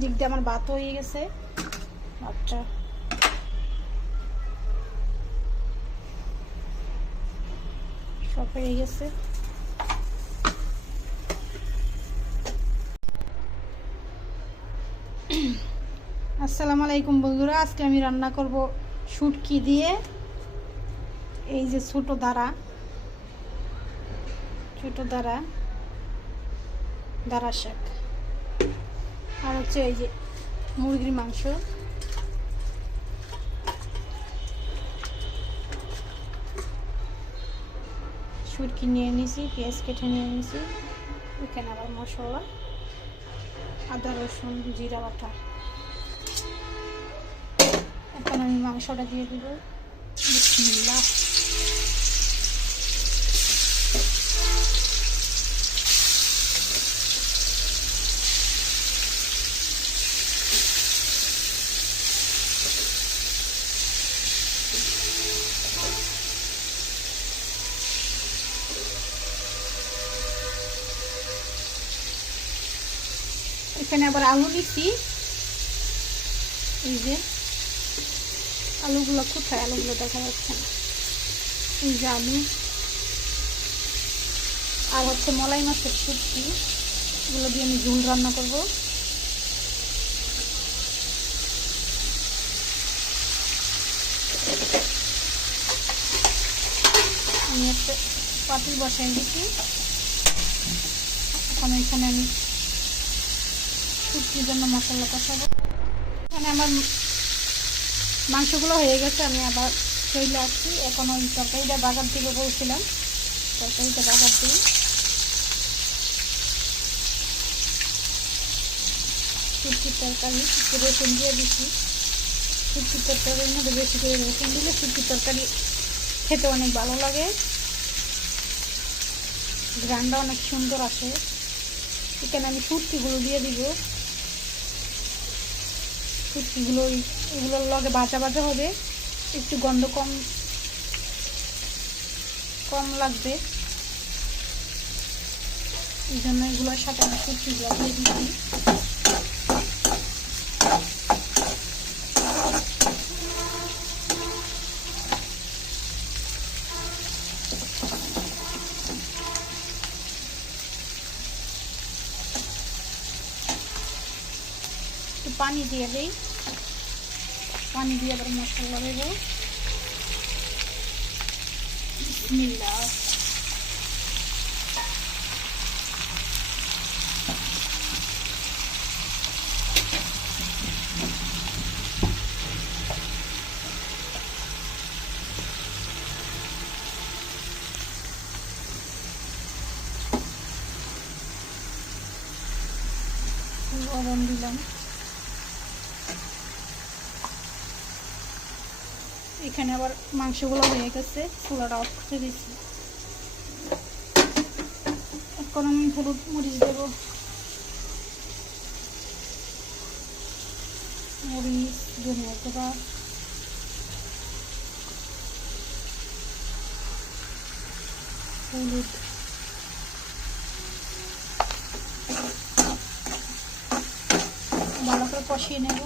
দিক দিয়ে আমার ভাত হয়ে গেছে। ভাতটা সব হয়ে গেছে। আসসালামু আলাইকুম বন্ধুরা, আজকে আমি রান্না করব শুটকি দিয়ে এই যে ছোট দাঁড়া শাক, আর হচ্ছে এই যে মুরগির মাংস। শুটকি নিয়ে নিয়েছি, পেঁয়াজ কেটে নিয়ে নিয়েছি, এখানে আবার মশলা আদা রসুন জিরা বাটা। এখন আমি মাংসটা দিয়ে দিব। বিসমিল্লাহ। এখানে আবার আলু নিচ্ছি। এই যে আলুগুলো কোথায়, আলুগুলো দেখা যাচ্ছে না। এই যে আলু আর হচ্ছে মলাই মাছের শুটকি, এগুলো দিয়ে আমি ঝোল রান্না করব। আমি একটা পাতিল বসাই দিচ্ছি। এখন এখানে আমি শুটকির জন্য মশলা কষাবো। এখানে আমার মাংসগুলো হয়ে গেছে, আমি আবার চলে আসছি। এখন ওই তরকারিটা বাগার দিকে বলছিলাম, তরকারিটা বাগার দিই। শুটকির তরকারি একটু রসুন দিয়ে দিচ্ছি। শুটকির তরকারির মধ্যে বেশি করে রসুন দিলে শুটকির তরকারি খেতে অনেক ভালো লাগে, ঘ্রাণটা অনেক সুন্দর আসে। এখানে আমি শুটকিগুলো দিয়ে দিব। শুটকিগুলো এগুলোর লগে ভাজা ভাজা হবে, একটু গন্ধ কম লাগবে, এই জন্য এগুলোর সাথে আমি শুটকিগুলো দিয়ে দিচ্ছি। পানি দিয়ে দিই, পানি দিয়ে আবার মশলা দেবো। বিসমিল্লাহ। লবণ দিলাম। এখানে আবার মাংসগুলো হয়ে গেছে, চুলাটা অফ করে দিচ্ছি। এখন আমি হলুদ মরিচ দেব, মরিচ ধনিয়া গুঁড়া, হলুদ, ভালো করে কষিয়ে নেব।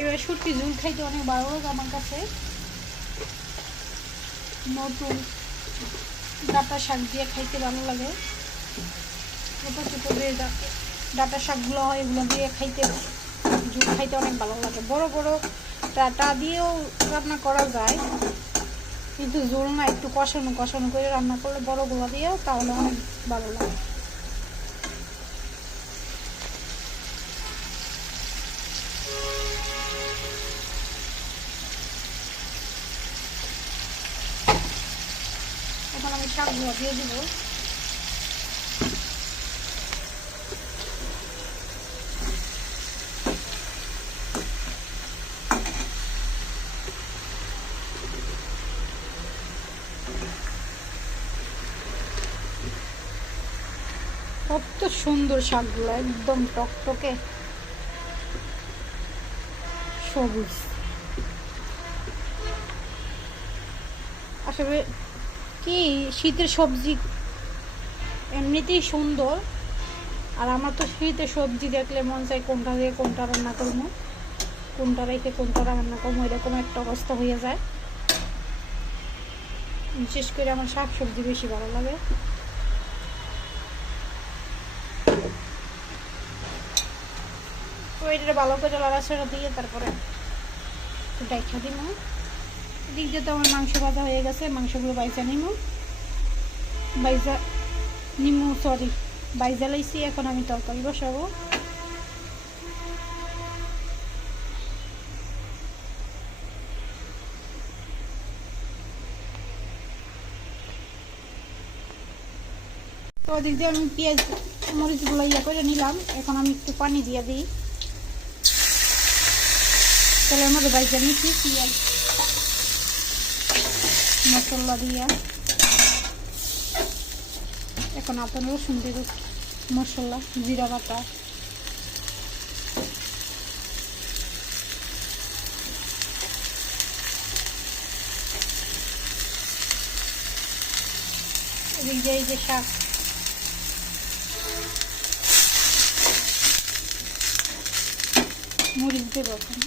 এবার শুটকি ঝোল খাইতে অনেক ভালো লাগে আমার কাছে। নতুন ডাঁটা শাক দিয়ে খাইতে ভালো লাগে। ছোটো ছোটো যে ডাঁটা শাকগুলো হয়, এগুলো দিয়ে খাইতে ঝোল খাইতে অনেক ভালো লাগে। বড় বড় ডাঁটা দিয়েও রান্না করা যায়, কিন্তু ঝোল না, একটু কষানো করে রান্না করলে বড়গুলো দিয়েও, তাহলে অনেক ভালো লাগে। এখন আমি শাকগুলো দিয়ে দিব। কত সুন্দর শাকগুলো, একদম টকটকে সবুজ। আসলে কি শীতের সবজি এমনিতেই সুন্দর, আর আমার তো শীতের সবজি দেখলে মন চাই কোনটা দিয়ে কোনটা রান্না করবো, কোনটা রেখে কোনটা রান্না করবো, এরকম একটা অবস্থা হয়ে যায়। বিশেষ করে আমার শাক সবজি বেশি ভালো লাগে। তো এটা ভালো করে লড়াচড়া দিয়ে তারপরে ডাইখা দিব। এদিক দিয়ে তো আমার মাংস ভাজা হয়ে গেছে, মাংসগুলো বাইজা বাইজা লাইছি। এখন আমি তরকারি বসাবো। তো ওদিক দিয়ে আমি পেঁয়াজ মরিচগুলো করে নিলাম। এখন আমি একটু পানি দিয়ে দিই। তেলের মধ্যে বাইজা নিচ্ছি পেঁয়াজ মশলা দিয়া। এখন আদা রসুন দিয়ে মশলা, জিরা বাটা, এদিক দিয়ে এই যে শাক, মরিচ দেবো এখন।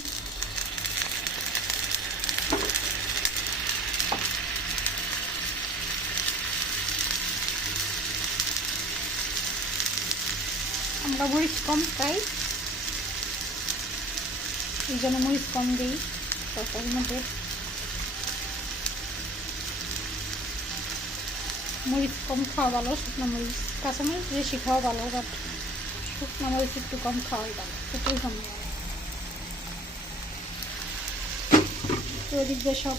আমরা মরিচ কম খাই, এই জন্য মরিচ কম দিই তরকারির মধ্যে। মরিচ কম খাওয়া ভালো, শুকনো মরিচ, কাঁচামরিচ বেশি খাওয়া ভালো, বাট শুকনো মরিচ একটু কম খাওয়াই ভালো, সেটাই কম লাগে। তো ওদিক দিয়ে সব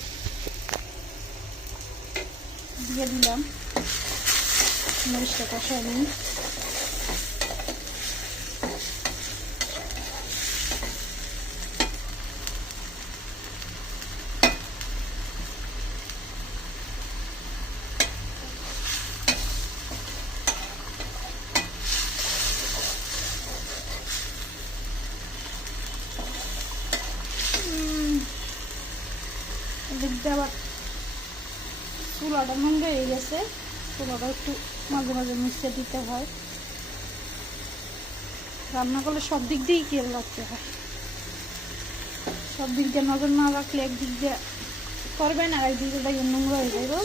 দিয়ে দিলাম, মরিচটা কষাই নিই। এদিক দিয়ে আবার চুলাটা মন্দে হয়ে গেছে, চুলাটা একটু মাঝে মাঝে মিশিয়ে দিতে হয়। রান্না করলে সব দিক দিয়েই খেয়াল রাখতে হয়, সব দিক দিয়ে নজর না রাখলে একদিক দিয়ে করবেন আর একদিক দিয়ে নোংরা হয়ে যাবে।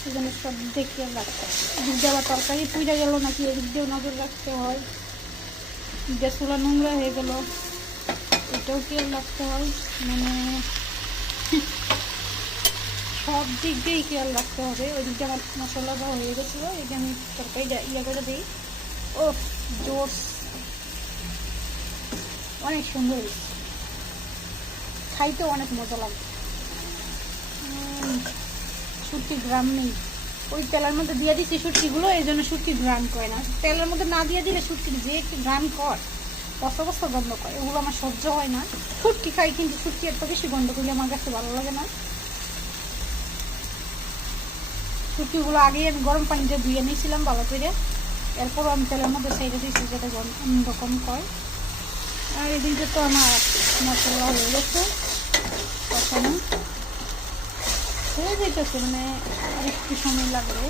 সেই জন্য সব দিক দিয়ে খেয়াল রাখতে হয়। এদিক দিয়ে আবার তরকারি পুড়ে গেল নাকি এদিক দিয়েও নজর রাখতে হয়। যে চুলা নোংরা হয়ে গেল এটাও খেয়াল রাখতে হয়। মানে সব দিক দিয়েই খেয়াল রাখতে হবে। ওই দিক দিয়ে আমার মশলা দেওয়া হয়ে গেছিলো, এই আমি তরকারিটা করে দিই। ও জোর অনেক সুন্দর, খাইতে অনেক মজা লাগে। শুটকির গ্রাম নেই, ওই তেলের মধ্যে দিয়ে দিচ্ছি শুটকিগুলো, এই জন্য শুটকি গ্রাম করে না। তেলের মধ্যে না দিয়ে দিলে শুটকির যে একটু গ্রাম কর, বস্তা বস্তা গন্ধ করে, ওগুলো আমার সহ্য হয় না। শুটকি খাই কিন্তু শুটকি এত বেশি গন্ধ করলে আমার কাছে ভালো লাগে না। শুটকিগুলো আগে আমি গরম পানিতে ধুয়ে নিয়েছিলাম ভালো করে, এরপরও আমি তেলের মধ্যে সাইডে দিয়েছি যাতে অন্যরকম হয়। আর এদিকে তো আমার মশলা হয়ে গেছে, কষানো হয়ে যেতেছে, মানে আর একটু সময় লাগবে।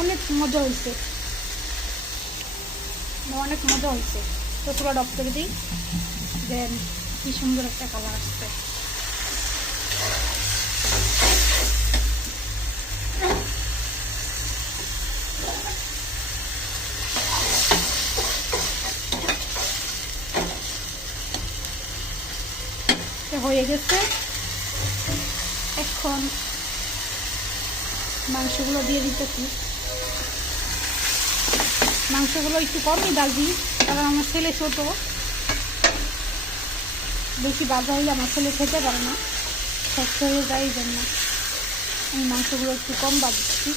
অনেক মজা হয়েছে, অনেক মজা হয়েছে। তো পুরো ডপ করে দিই, দেন কি সুন্দর একটা কালার আসছে। হয়ে গেছে, এখন মাংসগুলো দিয়ে দিতেছি। মাংসগুলো একটু কমই ভাজি, কারণ আমার ছেলে ছোট, বেশি ভাজা হইলে আমার ছেলে খেতে পারে না, শক্ত হয়ে যায়। এই জন্য আমি মাংসগুলো একটু কম ভাজছি।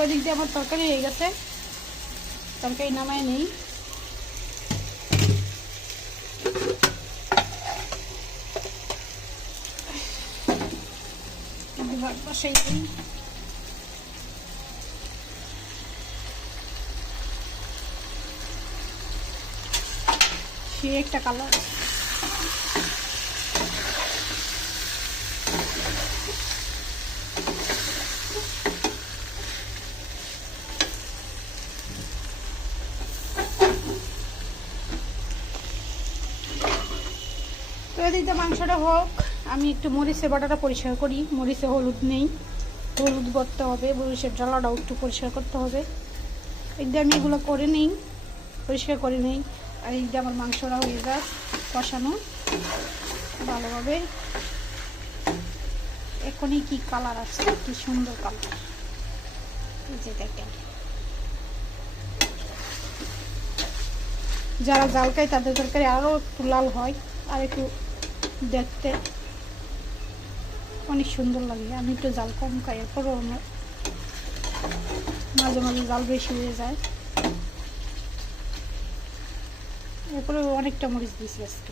ওই দিক দিয়ে আমার তরকারি হয়ে গেছে, তরকারি নামায় নেই। ভাত বসাই দিই। সে একটা কালার। তো এদিকে মাংসটা হোক, আমি একটু মরিচের বাটাটা পরিষ্কার করি। মরিচে হলুদ নেই, হলুদ করতে হবে, মরিচের জ্বালাটাও একটু পরিষ্কার করতে হবে। একদিন আমি এগুলো করে নিই, পরিষ্কার করে নিই। আর একদিন আমার মাংসটা হয়ে যায় কষানো ভালোভাবে। এখনই কি কালার আছে, কি সুন্দর কালার, এই যে দেখেন। যারা জাল খায় তাদের তরকারি আরও একটু লাল হয়, আর একটু দেখতে অনেক সুন্দর লাগে। আমি একটু জাল কম খাই, এরপরও আমার মাঝে মাঝে জাল বেশি হয়ে যায়। এরপরে অনেকটা মরিচ দিয়েছি আজকে।